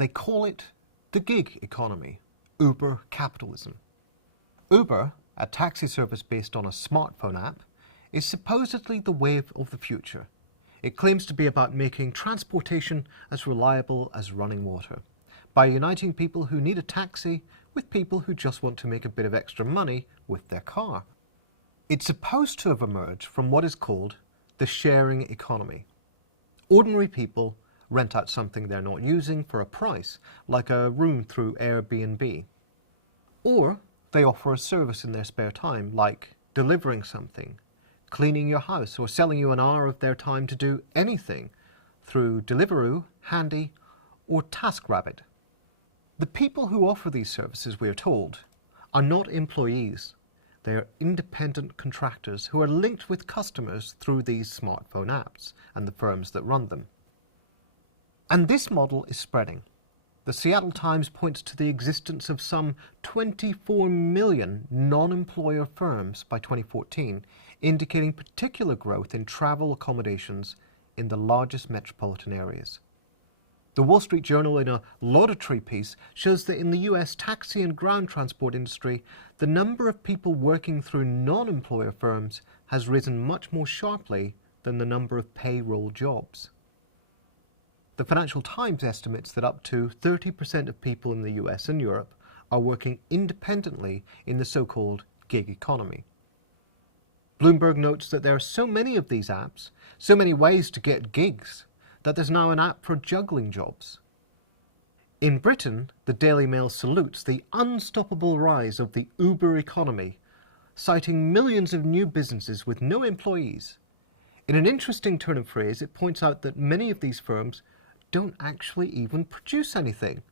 They call it the gig economy, Uber capitalism. Uber, a taxi service based on a smartphone app, is supposedly the wave of the future. It claims to be about making transportation as reliable as running water, by uniting people who need a taxi with people who just want to make a bit of extra money with their car. It's supposed to have emerged from what is called the sharing economy. Ordinary people rent out something they're not using for a price, like a room through Airbnb. Or they offer a service in their spare time, like delivering something, cleaning your house, or selling you an hour of their time to do anything through Deliveroo, Handy, or TaskRabbit. The people who offer these services, we are told, are not employees. They are independent contractors who are linked with customers through these smartphone apps and the firms that run them. And this model is spreading. The Seattle Times points to the existence of some 24 million non-employer firms by 2014, indicating particular growth in travel accommodations in the largest metropolitan areas. The Wall Street Journal, in a laudatory piece, shows that in the US taxi and ground transport industry, the number of people working through non-employer firms has risen much more sharply than the number of payroll jobs. The Financial Times estimates that up to 30% of people in the US and Europe are working independently in the so-called gig economy. Bloomberg notes that there are so many of these apps, so many ways to get gigs, that there's now an app for juggling jobs. In Britain, the Daily Mail salutes the unstoppable rise of the Uber economy, citing millions of new businesses with no employees. In an interesting turn of phrase, it points out that many of these firms don't actually even produce anything.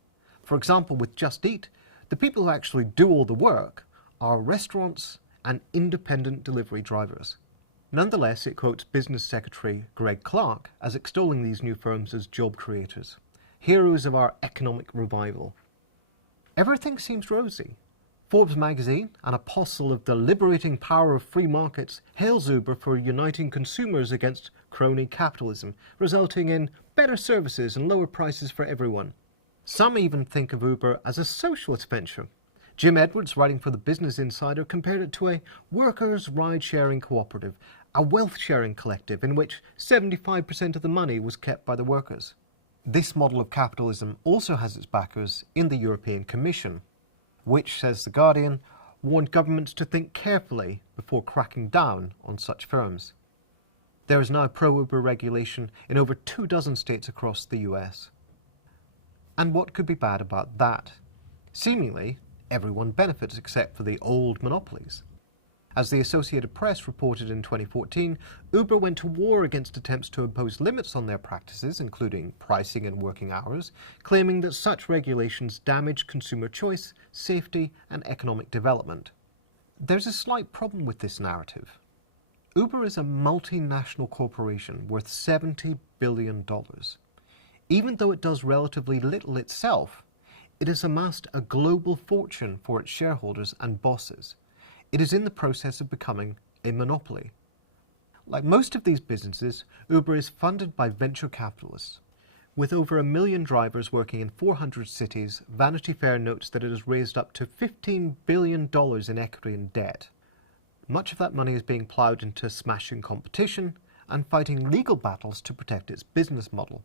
For example, with Just Eat, the people who actually do all the work are restaurants and independent delivery drivers. Nonetheless, it quotes Business Secretary Greg Clark as extolling these new firms as job creators, heroes of our economic revival. Everything seems rosy. Forbes magazine, an apostle of the liberating power of free markets, hails Uber for uniting consumers against crony capitalism, resulting in better services and lower prices for everyone. Some even think of Uber as a socialist venture. Jim Edwards, writing for the Business Insider, compared it to a workers' ride-sharing cooperative, a wealth-sharing collective in which 75% of the money was kept by the workers. This model of capitalism also has its backers in the European Commission, which, says The Guardian, warned governments to think carefully before cracking down on such firms. There is now pro-Uber regulation in over 24 states across the US. And what could be bad about that? Seemingly, everyone benefits except for the old monopolies. As the Associated Press reported in 2014, Uber went to war against attempts to impose limits on their practices, including pricing and working hours, claiming that such regulations damage consumer choice, safety, and economic development. There's a slight problem with this narrative. Uber is a multinational corporation worth $70 billion. Even though it does relatively little itself, it has amassed a global fortune for its shareholders and bosses. It is in the process of becoming a monopoly. Like most of these businesses, Uber is funded by venture capitalists. With over 1 million drivers working in 400 cities, Vanity Fair notes that it has raised up to $15 billion in equity and debt. Much of that money is being ploughed into smashing competition and fighting legal battles to protect its business model.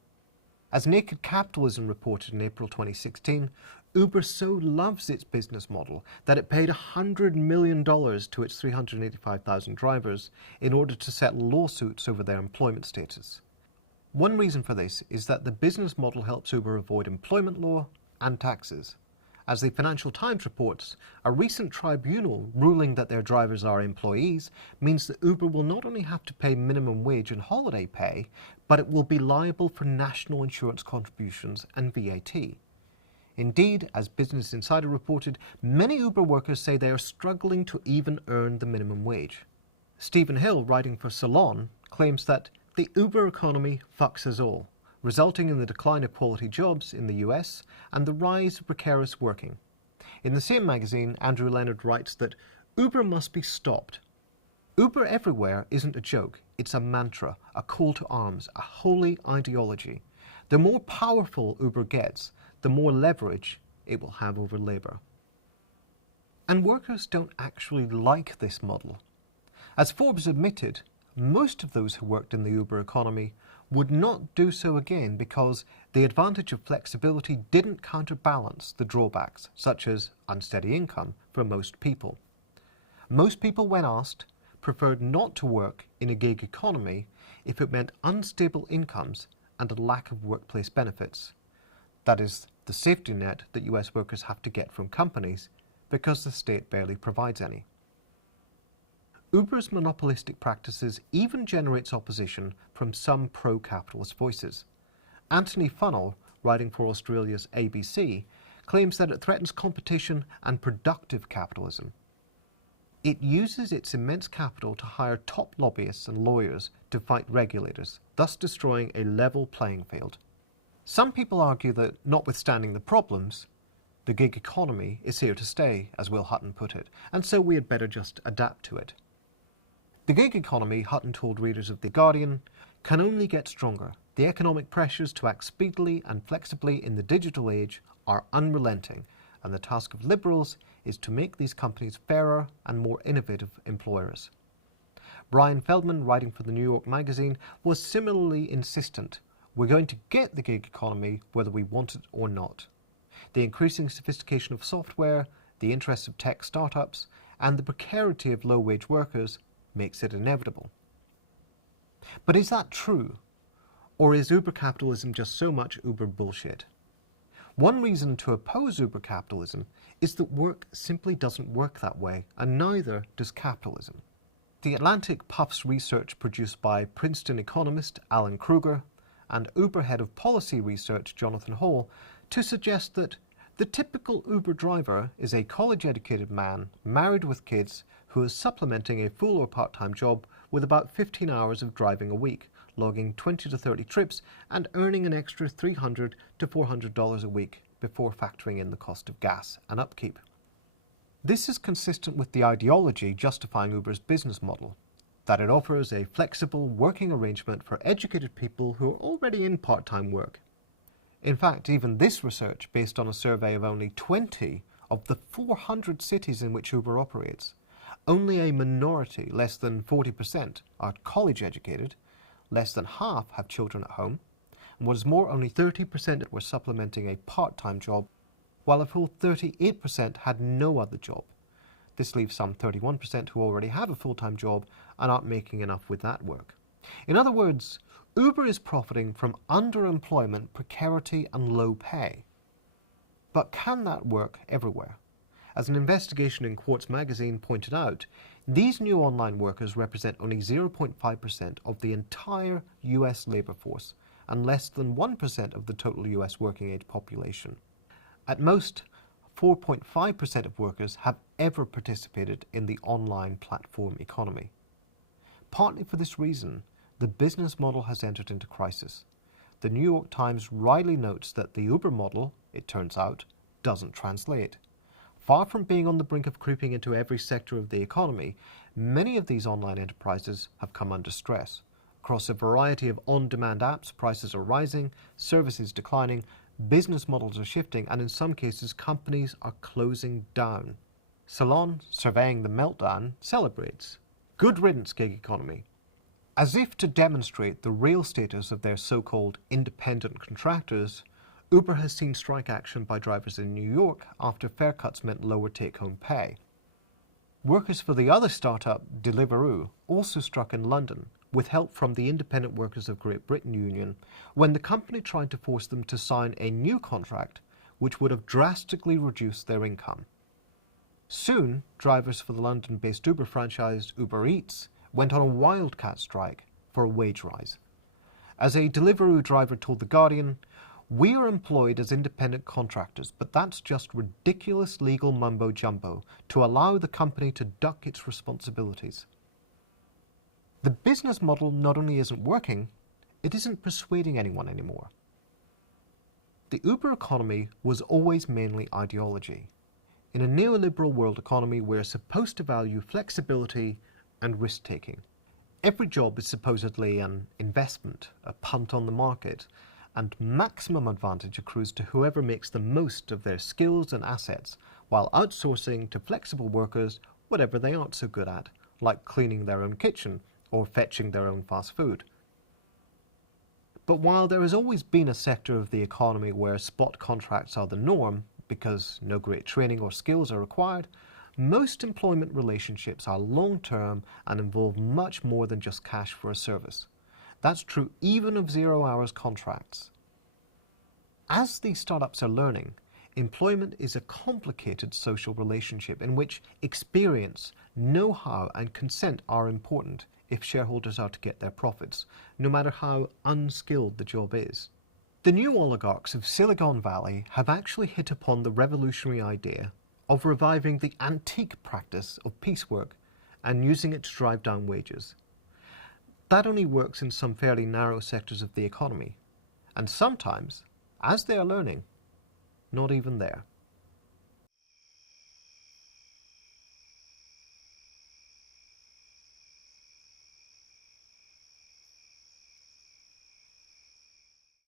As Naked Capitalism reported in April 2016, Uber so loves its business model that it paid $100 million to its 385,000 drivers in order to settle lawsuits over their employment status. One reason for this is that the business model helps Uber avoid employment law and taxes. As the Financial Times reports, a recent tribunal ruling that their drivers are employees means that Uber will not only have to pay minimum wage and holiday pay, but it will be liable for national insurance contributions and VAT. Indeed, as Business Insider reported, many Uber workers say they are struggling to even earn the minimum wage. Stephen Hill, writing for Salon, claims that the Uber economy fucks us all, resulting in the decline of quality jobs in the US and the rise of precarious working. In the same magazine, Andrew Leonard writes that Uber must be stopped. Uber everywhere isn't a joke, it's a mantra, a call to arms, a holy ideology. The more powerful Uber gets, the more leverage it will have over labour. And workers don't actually like this model. As Forbes admitted, most of those who worked in the Uber economy would not do so again because the advantage of flexibility didn't counterbalance the drawbacks, such as unsteady income for most people. Most people, when asked, preferred not to work in a gig economy if it meant unstable incomes and a lack of workplace benefits. That is, the safety net that US workers have to get from companies because the state barely provides any. Uber's monopolistic practices even generates opposition from some pro-capitalist voices. Anthony Funnell, writing for Australia's ABC, claims that it threatens competition and productive capitalism. It uses its immense capital to hire top lobbyists and lawyers to fight regulators, thus destroying a level playing field. Some people argue that, notwithstanding the problems, the gig economy is here to stay, as Will Hutton put it, and so we had better just adapt to it. The gig economy, Hutton told readers of The Guardian, can only get stronger. The economic pressures to act speedily and flexibly in the digital age are unrelenting, and the task of liberals is to make these companies fairer and more innovative employers. Brian Feldman, writing for the New York Magazine, was similarly insistent. We're going to get the gig economy whether we want it or not. The increasing sophistication of software, the interest of tech startups, and the precarity of low-wage workers makes it inevitable. But is that true? Or is Uber capitalism just so much Uber bullshit? One reason to oppose Uber capitalism is that work simply doesn't work that way, and neither does capitalism. The Atlantic puffs research produced by Princeton economist Alan Kruger and Uber head of policy research Jonathan Hall to suggest that the typical Uber driver is a college-educated man married with kids who is supplementing a full or part-time job with about 15 hours of driving a week, logging 20 to 30 trips and earning an extra $300 to $400 a week before factoring in the cost of gas and upkeep. This is consistent with the ideology justifying Uber's business model, that it offers a flexible working arrangement for educated people who are already in part-time work. In fact, even this research, based on a survey of only 20 of the 400 cities in which Uber operates, only a minority, less than 40%, are college educated, less than half have children at home, and what is more, only 30% were supplementing a part-time job, while a full 38% had no other job. This leaves some 31% who already have a full-time job and aren't making enough with that work. In other words, Uber is profiting from underemployment, precarity, and low pay. But can that work everywhere? As an investigation in Quartz magazine pointed out, these new online workers represent only 0.5% of the entire US labor force and less than 1% of the total US working age population. At most, 4.5% of workers have ever participated in the online platform economy. Partly for this reason, the business model has entered into crisis. The New York Times wryly notes that the Uber model, it turns out, doesn't translate. Far from being on the brink of creeping into every sector of the economy, many of these online enterprises have come under stress. Across a variety of on-demand apps, prices are rising, services declining, business models are shifting, and in some cases, companies are closing down. Salon, surveying the meltdown, celebrates. Good riddance, gig economy. As if to demonstrate the real status of their so-called independent contractors, Uber has seen strike action by drivers in New York after fare cuts meant lower take-home pay. Workers for the other startup, Deliveroo, also struck in London, with help from the Independent Workers of Great Britain Union, when the company tried to force them to sign a new contract which would have drastically reduced their income. Soon, drivers for the London-based Uber franchise Uber Eats went on a wildcat strike for a wage rise. As a Deliveroo driver told The Guardian, "We are employed as independent contractors, but that's just ridiculous legal mumbo-jumbo to allow the company to duck its responsibilities." The business model not only isn't working, it isn't persuading anyone anymore. The Uber economy was always mainly ideology. In a neoliberal world economy, we're supposed to value flexibility and risk-taking. Every job is supposedly an investment, a punt on the market, and maximum advantage accrues to whoever makes the most of their skills and assets while outsourcing to flexible workers whatever they aren't so good at, like cleaning their own kitchen or fetching their own fast food. But while there has always been a sector of the economy where spot contracts are the norm because no great training or skills are required, most employment relationships are long-term and involve much more than just cash for a service. That's true even of zero-hours contracts. As these startups are learning, employment is a complicated social relationship in which experience, know-how and consent are important if shareholders are to get their profits, no matter how unskilled the job is. The new oligarchs of Silicon Valley have actually hit upon the revolutionary idea of reviving the antique practice of piecework and using it to drive down wages. That only works in some fairly narrow sectors of the economy, and sometimes, as they are learning, not even there.